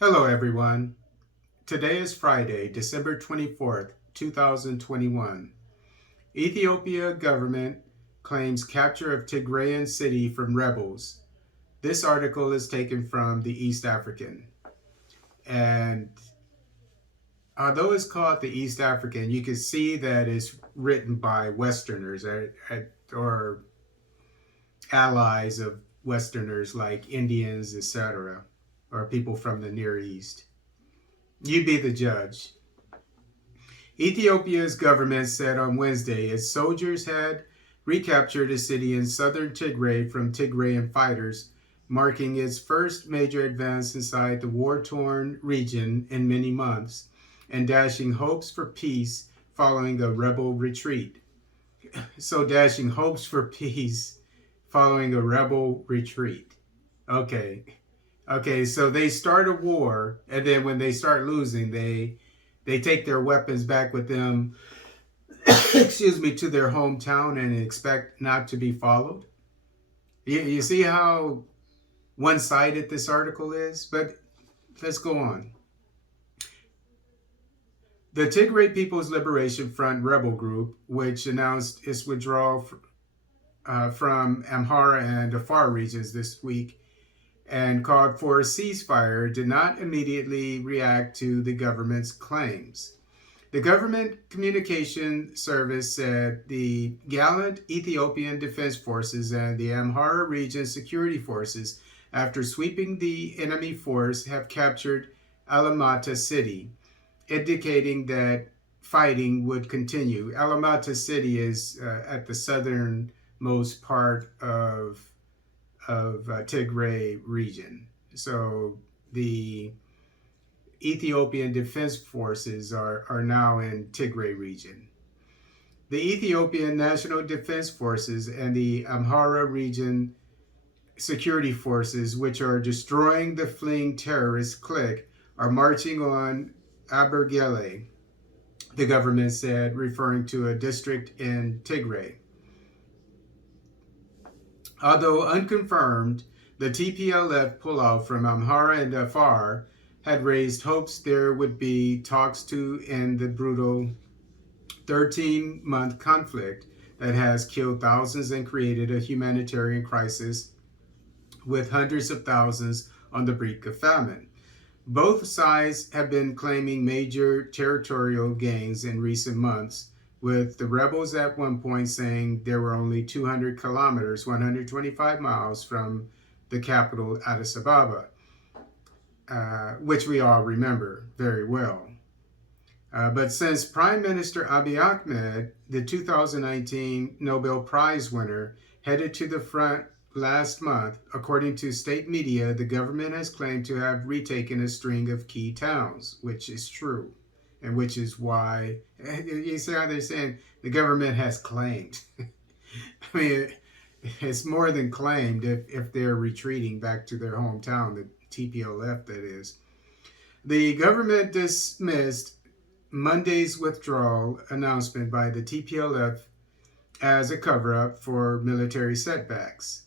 Hello, everyone. Today is Friday, December 24th, 2021. Ethiopia government claims capture of Tigrayan city from rebels. This article is taken from the East African. And although it's called the East African, you can see that it's written by Westerners or allies of Westerners like Indians, etc., or people from the Near East. You be the judge. Ethiopia's government said on Wednesday its soldiers had recaptured a city in southern Tigray from Tigrayan fighters, marking its first major advance inside the war-torn region in many months, and dashing hopes for peace following a rebel retreat. So dashing hopes for peace following a rebel retreat. Okay. Okay, so they start a war, and then when they start losing, they take their weapons back with them, excuse me, to their hometown and expect not to be followed. You see how one-sided this article is? But let's go on. The Tigray People's Liberation Front rebel group, which announced its withdrawal from Amhara and Afar regions this week and called for a ceasefire, did not immediately react to the government's claims. The government communication service said the gallant Ethiopian Defense Forces and the Amhara Region Security Forces, after sweeping the enemy force, have captured Alamata City, indicating that fighting would continue. Alamata City is at the southernmost part of Tigray region. So the Ethiopian Defense Forces are now in Tigray region. The Ethiopian National Defense Forces and the Amhara Region Security Forces, which are destroying the fleeing terrorist clique, are marching on Abergele, the government said, referring to a district in Tigray. Although unconfirmed, the TPLF pullout from Amhara and Afar had raised hopes there would be talks to end the brutal 13-month conflict that has killed thousands and created a humanitarian crisis with hundreds of thousands on the brink of famine. Both sides have been claiming major territorial gains in recent months, with the rebels at one point saying there were only 200 kilometers, 125 miles from the capital, Addis Ababa, which we all remember very well. But since Prime Minister Abiy Ahmed, the 2019 Nobel Prize winner, headed to the front last month, according to state media, the government has claimed to have retaken a string of key towns, which is true. And which is why, you see how they're saying the government has claimed. I mean, it's more than claimed if they're retreating back to their hometown, the TPLF that is. The government dismissed Monday's withdrawal announcement by the TPLF as a cover-up for military setbacks.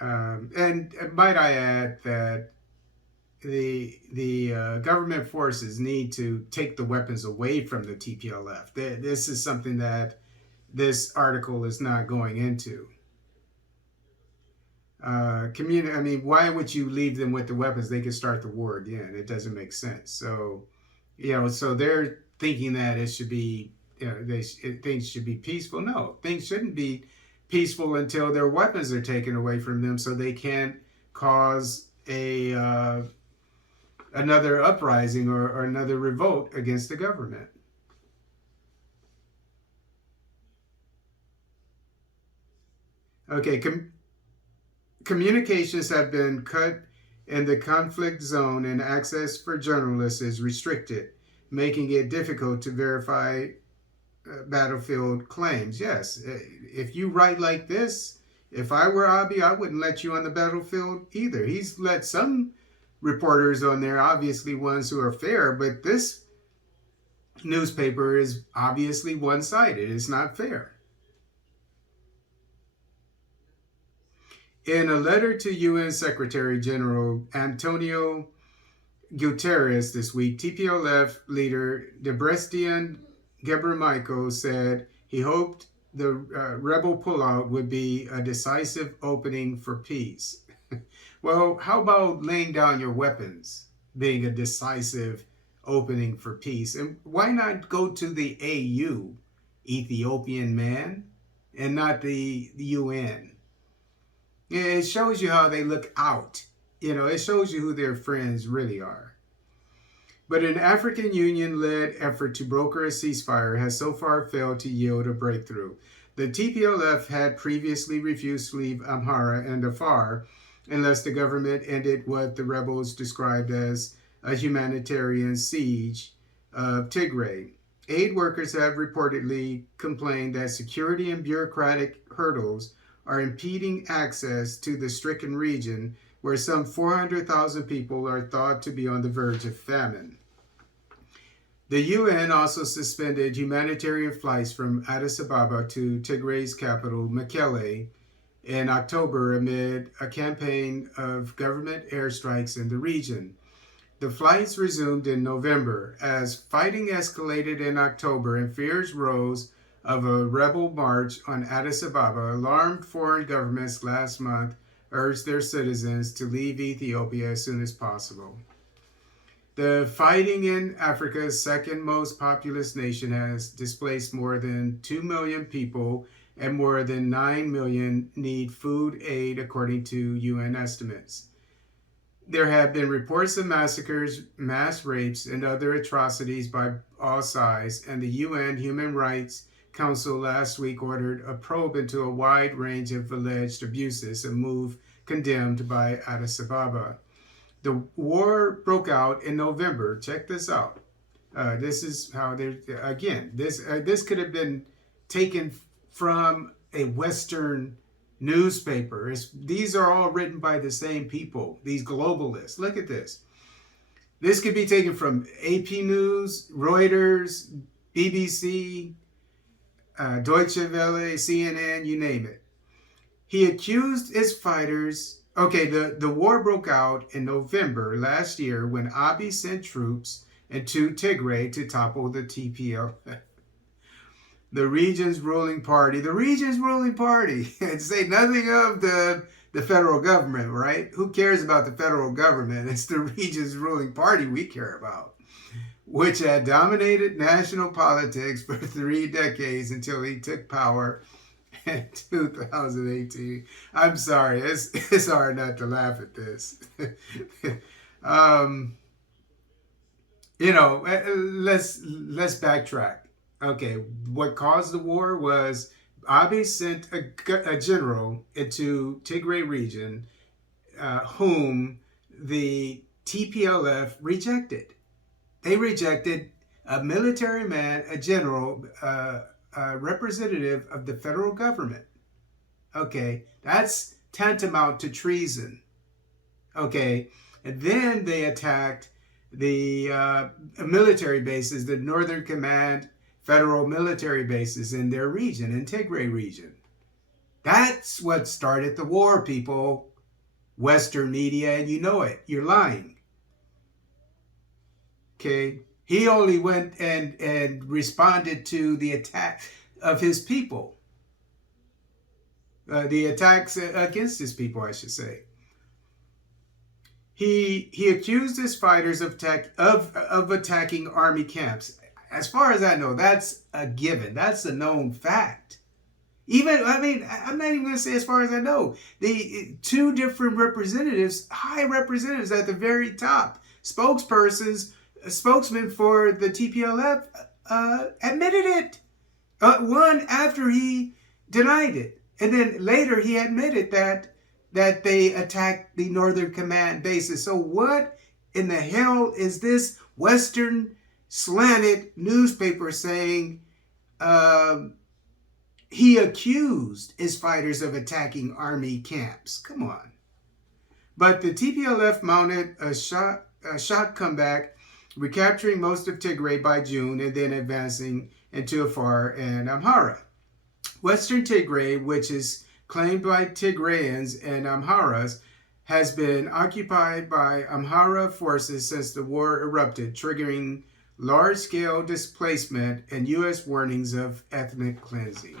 And might I add that the government forces need to take the weapons away from the TPLF. This is something that this article is not going into. I mean, why would you leave them with the weapons? They could start the war again. It doesn't make sense. So, so they're thinking that it should be, things should be peaceful. No, things shouldn't be peaceful until their weapons are taken away from them, so they can't cause another uprising or another revolt against the government. Okay, communications have been cut in the conflict zone and access for journalists is restricted, making it difficult to verify battlefield claims. Yes, if you write like this, if I were Abiy, I wouldn't let you on the battlefield either. He's let some reporters on there, obviously ones who are fair, but this newspaper is obviously one-sided. It's not fair. In a letter to UN Secretary General Antonio Guterres this week, TPLF leader Debretsion Gebremichael said he hoped the rebel pullout would be a decisive opening for peace. Well, how about laying down your weapons being a decisive opening for peace? And why not go to the AU, Ethiopian man, and not the UN? It shows you how they look out. It shows you who their friends really are. But an African Union-led effort to broker a ceasefire has so far failed to yield a breakthrough. The TPLF had previously refused to leave Amhara and Afar unless the government ended what the rebels described as a humanitarian siege of Tigray. Aid workers have reportedly complained that security and bureaucratic hurdles are impeding access to the stricken region where some 400,000 people are thought to be on the verge of famine. The UN also suspended humanitarian flights from Addis Ababa to Tigray's capital, Mekelle, in October amid a campaign of government airstrikes in the region. The flights resumed in November as fighting escalated in October and fears rose of a rebel march on Addis Ababa. Alarmed foreign governments last month urged their citizens to leave Ethiopia as soon as possible. The fighting in Africa's second most populous nation has displaced more than 2 million people, and more than 9 million need food aid, according to UN estimates. There have been reports of massacres, mass rapes, and other atrocities by all sides, and the UN Human Rights Council last week ordered a probe into a wide range of alleged abuses, a move condemned by Addis Ababa. The war broke out in November. Check this out. This is how this could have been taken from a Western newspaper. These are all written by the same people, these globalists. Look at this. This could be taken from AP News, Reuters, BBC, Deutsche Welle, CNN, you name it. He accused his fighters. Okay, the war broke out in November last year when Abiy sent troops into Tigray to topple the TPLF. The region's ruling party, and say nothing of the federal government, right? Who cares about the federal government? It's the region's ruling party we care about, which had dominated national politics for 3 decades until he took power in 2018. I'm sorry, it's hard not to laugh at this. Let's backtrack. Okay, what caused the war was Abiy sent a general into Tigray region, whom the TPLF rejected. They rejected a military man, a general, a representative of the federal government. Okay, that's tantamount to treason. Okay, and then they attacked the military bases, the Northern Command federal military bases in their region, in Tigray region. That's what started the war, people. Western media, and you know it. You're lying. Okay? He only went and responded to the attack of his people. The attacks against his people, I should say. He accused his fighters of attacking army camps. As far as I know, that's a given. That's a known fact. I'm not even going to say as far as I know. The 2 different representatives, high representatives at the very top, spokesmen for the TPLF admitted it. One after he denied it. And then later he admitted that they attacked the Northern Command bases. So what in the hell is this Western slanted newspaper saying he accused his fighters of attacking army camps? Come on. But the TPLF mounted a shock comeback, recapturing most of Tigray by June and then advancing into Afar and Amhara. Western Tigray, which is claimed by Tigrayans and Amharas, has been occupied by Amhara forces since the war erupted, triggering large-scale displacement and U.S. warnings of ethnic cleansing.